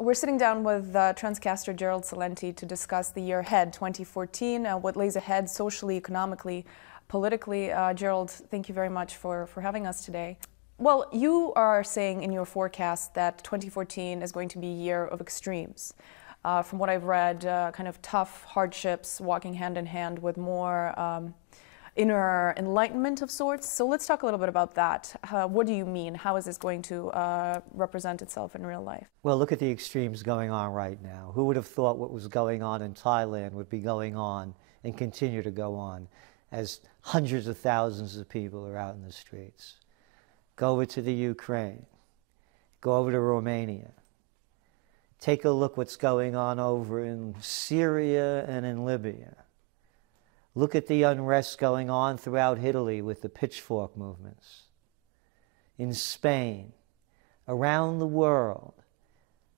We're sitting down with transcaster Gerald Celente to discuss the year ahead, 2014, what lays ahead socially, economically, politically. Gerald, thank you very much for having us today. Well, you are saying in your forecast that 2014 is going to be a year of extremes. From what I've read, kind of tough hardships walking hand in hand with more inner enlightenment of sorts. So let's talk a little bit about that. What do you mean? How is this going to represent itself in real life? Well, look at the extremes going on right now. Who would have thought what was going on in Thailand would be going on and continue to go on as hundreds of thousands of people are out in the streets? Go over to the Ukraine. Go over to Romania. Take a look what's going on over in Syria and in Libya. Look at the unrest going on throughout Italy with the pitchfork movements. In Spain, around the world,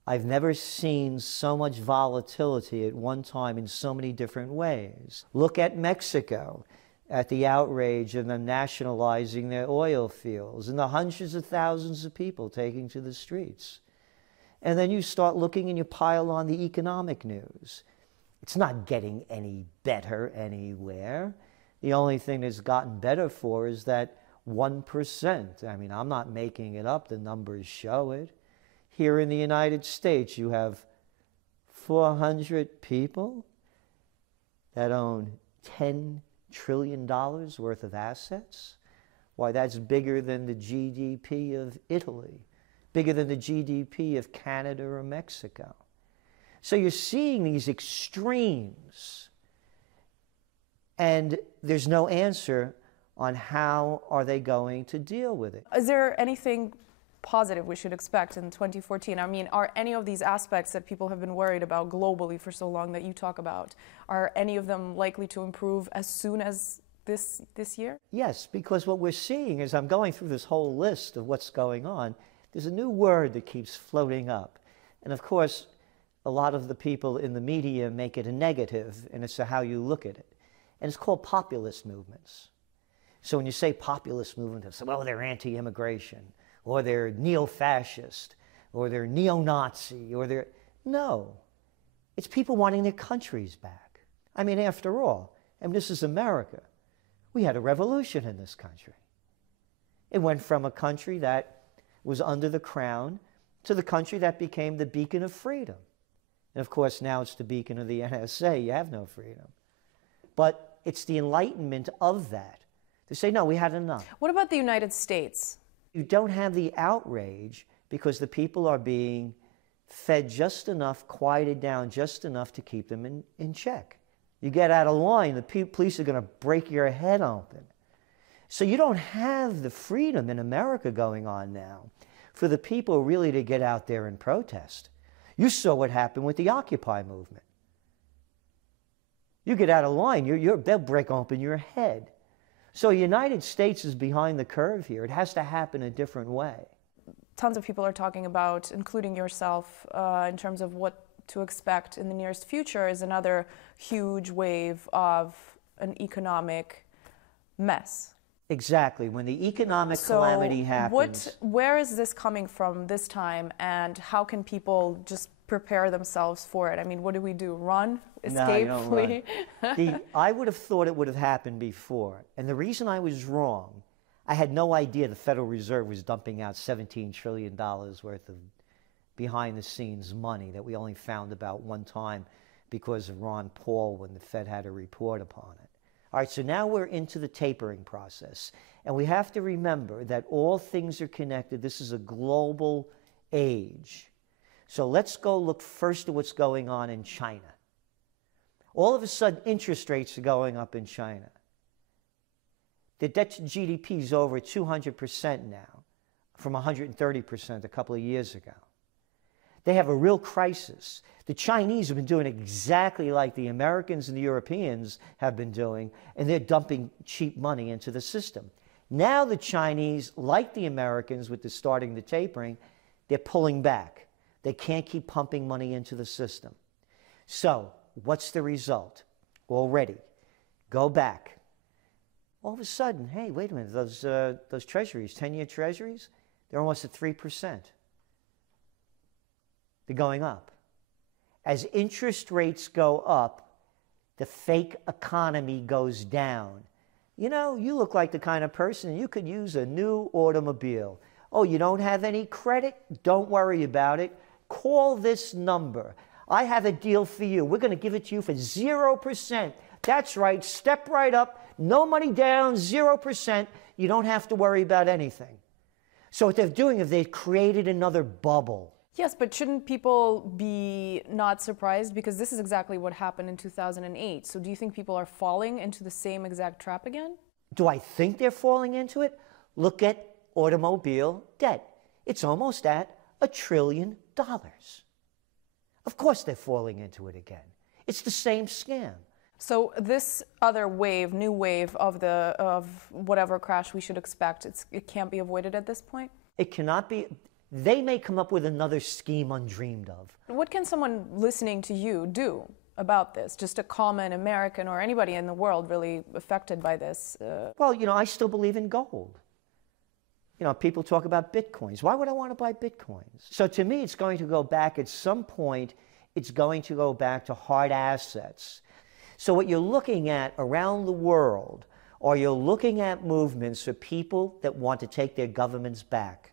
I've never seen so much volatility at one time in so many different ways. Look at Mexico, at the outrage of them nationalizing their oil fields and the hundreds of thousands of people taking to the streets. And then you start looking and you pile on the economic news. It's not getting any better anywhere. The only thing that's gotten better for is that 1%. I mean, I'm not making it up. The numbers show it. Here in the United States, you have 400 people that own $10 trillion worth of assets. Why, that's bigger than the GDP of Italy, bigger than the GDP of Canada or Mexico. So you're seeing these extremes, and there's no answer on how are they going to deal with it. Is there anything positive we should expect in 2014? I mean, are any of these aspects that people have been worried about globally for so long that you talk about, are any of them likely to improve as soon as this year? Yes, because what we're seeing is, I'm going through this whole list of what's going on, there's a new word that keeps floating up. And of course, a lot of the people in the media make it a negative, and it's how you look at it. And it's called populist movements. So when you say populist movement, they say, well, they're anti-immigration, or they're neo-fascist, or they're neo-Nazi, or they're... No. It's people wanting their countries back. I mean, after all, and this is America. We had a revolution in this country. It went from a country that was under the crown to the country that became the beacon of freedom. And of course, now it's the beacon of the NSA. You have no freedom. But it's the enlightenment of that to say, no, we had enough. What about the United States? You don't have the outrage because the people are being fed just enough, quieted down just enough to keep them in check. You get out of line, the police are going to break your head open. So you don't have the freedom in America going on now for the people really to get out there and protest. You saw what happened with the Occupy movement. You get out of line, they'll break open your head. So the United States is behind the curve here. It has to happen a different way. Tons of people are talking about, including yourself, in terms of what to expect in the nearest future is another huge wave of an economic mess. Exactly. When the economic calamity happens... Where is this coming from this time, and how can people just prepare themselves for it? I mean, what do we do? Run? Escape? No, Flee? I would have thought it would have happened before. And the reason I was wrong, I had no idea the Federal Reserve was dumping out $17 trillion worth of behind-the-scenes money that we only found about one time because of Ron Paul when the Fed had a report upon it. All right, so now we're into the tapering process. And we have to remember that all things are connected. This is a global age. So let's go look first at what's going on in China. All of a sudden, interest rates are going up in China. The debt to GDP is over 200% now, from 130% a couple of years ago. They have a real crisis. The Chinese have been doing exactly like the Americans and the Europeans have been doing, and they're dumping cheap money into the system. Now the Chinese, like the Americans with the starting the tapering, they're pulling back. They can't keep pumping money into the system. So what's the result? Already, go back. All of a sudden, hey, wait a minute, those treasuries, 10-year treasuries, they're almost at 3%. They're going up. As interest rates go up, the fake economy goes down. You know, you look like the kind of person, you could use a new automobile. Oh, you don't have any credit? Don't worry about it. Call this number. I have a deal for you. We're going to give it to you for 0%. That's right. Step right up. No money down, 0%. You don't have to worry about anything. So what they're doing is they've created another bubble. Yes, but shouldn't people be not surprised? Because this is exactly what happened in 2008. So do you think people are falling into the same exact trap again? Do I think they're falling into it? Look at automobile debt. It's almost at $1 trillion. Of course they're falling into it again. It's the same scam. So this other wave, new wave of whatever crash we should expect, it can't be avoided at this point? It cannot be. They may come up with another scheme undreamed of. What can someone listening to you do about this? Just a common American or anybody in the world really affected by this? Well, you know, I still believe in gold. You know, people talk about bitcoins. Why would I want to buy bitcoins? So to me, it's going to go back at some point, it's going to go back to hard assets. So what you're looking at around the world, or you're looking at movements for people that want to take their governments back.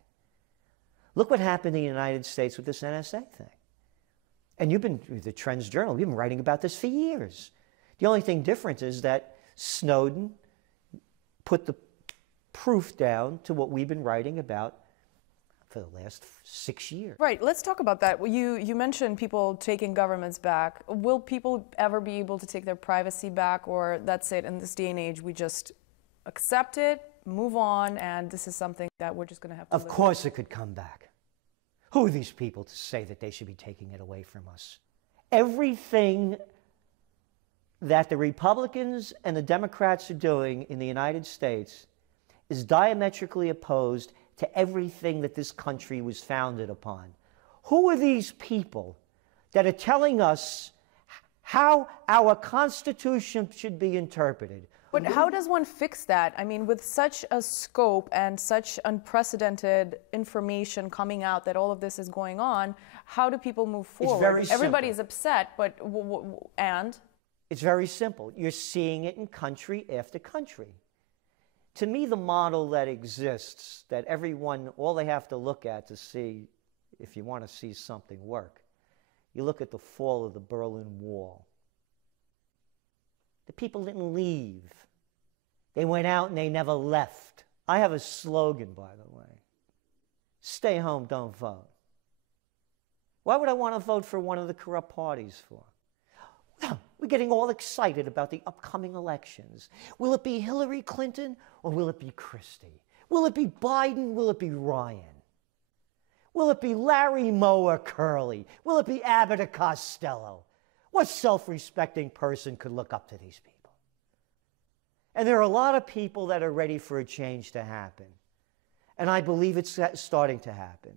Look what happened in the United States with this NSA thing. And you've been, the Trends Journal, you've been writing about this for years. The only thing different is that Snowden put the proof down to what we've been writing about for the last 6 years. Right, let's talk about that. You mentioned people taking governments back. Will people ever be able to take their privacy back, or that's it, in this day and age, we just accept it, move on, and this is something that we're just going to have to live with? Of course it could come back. Who are these people to say that they should be taking it away from us? Everything that the Republicans and the Democrats are doing in the United States is diametrically opposed to everything that this country was founded upon. Who are these people that are telling us how our Constitution should be interpreted? But how does one fix that? I mean, with such a scope and such unprecedented information coming out that all of this is going on, how do people move forward? It's very simple. Everybody's upset, but and? It's very simple. You're seeing it in country after country. To me, the model that exists, that everyone, all they have to look at to see, if you want to see something work, you look at the fall of the Berlin Wall. The people didn't leave. They went out and they never left. I have a slogan, by the way. Stay home, don't vote. Why would I want to vote for one of the corrupt parties for? Well, we're getting all excited about the upcoming elections. Will it be Hillary Clinton or will it be Christie? Will it be Biden? Will it be Ryan? Will it be Larry, Moe, or Curly? Will it be Abbott or Costello? What self-respecting person could look up to these people? And there are a lot of people that are ready for a change to happen. And I believe it's starting to happen.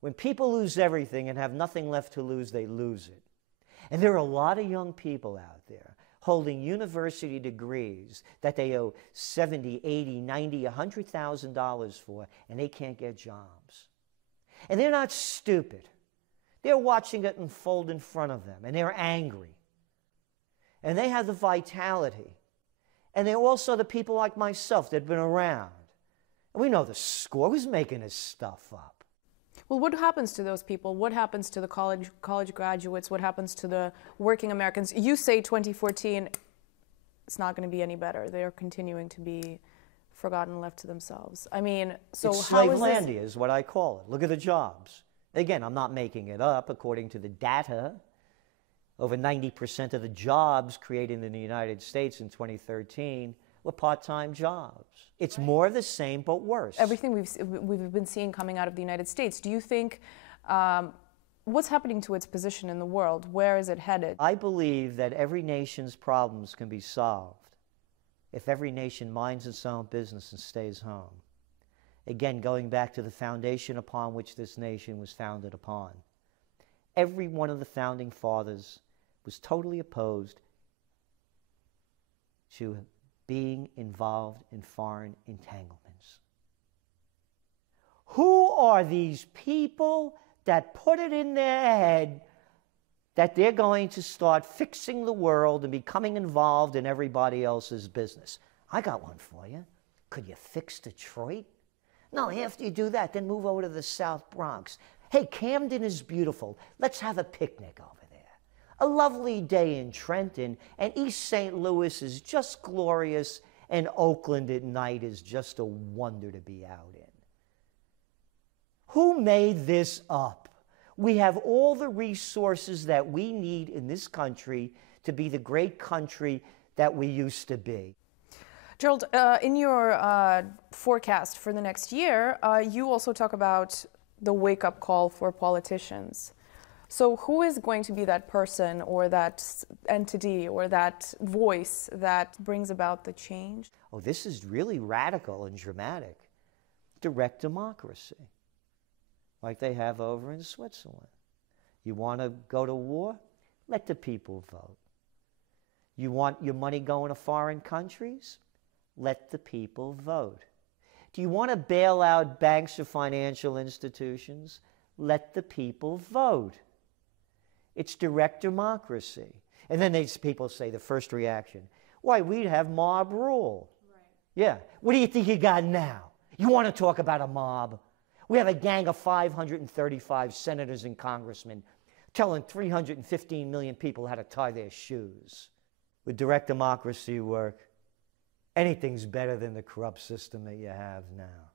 When people lose everything and have nothing left to lose, they lose it. And there are a lot of young people out there holding university degrees that they owe $70, $80, $90, $100,000 for, and they can't get jobs. And they're not stupid. They're watching it unfold in front of them, and they're angry. And they have the vitality. And they're also the people like myself that have been around. And we know the score. Who's making this stuff up? Well, what happens to those people? What happens to the college graduates? What happens to the working Americans? You say 2014, it's not going to be any better. They're continuing to be forgotten, left to themselves. I mean, so it's how is Slavelandia is what I call it. Look at the jobs. Again, I'm not making it up. According to the data, over 90% of the jobs created in the United States in 2013 were part-time jobs. It's more of the same, but worse. Everything we've been seeing coming out of the United States. Do you think, what's happening to its position in the world? Where is it headed? I believe that every nation's problems can be solved if every nation minds its own business and stays home. Again, going back to the foundation upon which this nation was founded upon. Every one of the founding fathers was totally opposed to being involved in foreign entanglements. Who are these people that put it in their head that they're going to start fixing the world and becoming involved in everybody else's business. I got one for you. Could you fix Detroit? No, after you do that, then move over to the South Bronx. Hey, Camden is beautiful. Let's have a picnic over there. A lovely day in Trenton, and East St. Louis is just glorious, and Oakland at night is just a wonder to be out in. Who made this up? We have all the resources that we need in this country to be the great country that we used to be. Gerald, in your forecast for the next year, you also talk about the wake-up call for politicians. So who is going to be that person or that entity or that voice that brings about the change? Oh, this is really radical and dramatic. Direct democracy, like they have over in Switzerland. You want to go to war? Let the people vote. You want your money going to foreign countries? Let the people vote. Do you want to bail out banks or financial institutions? Let the people vote. It's direct democracy. And then people say, the first reaction, why, we'd have mob rule. Right. Yeah. What do you think you got now? You want to talk about a mob? We have a gang of 535 senators and congressmen telling 315 million people how to tie their shoes. With direct democracy work, anything's better than the corrupt system that you have now.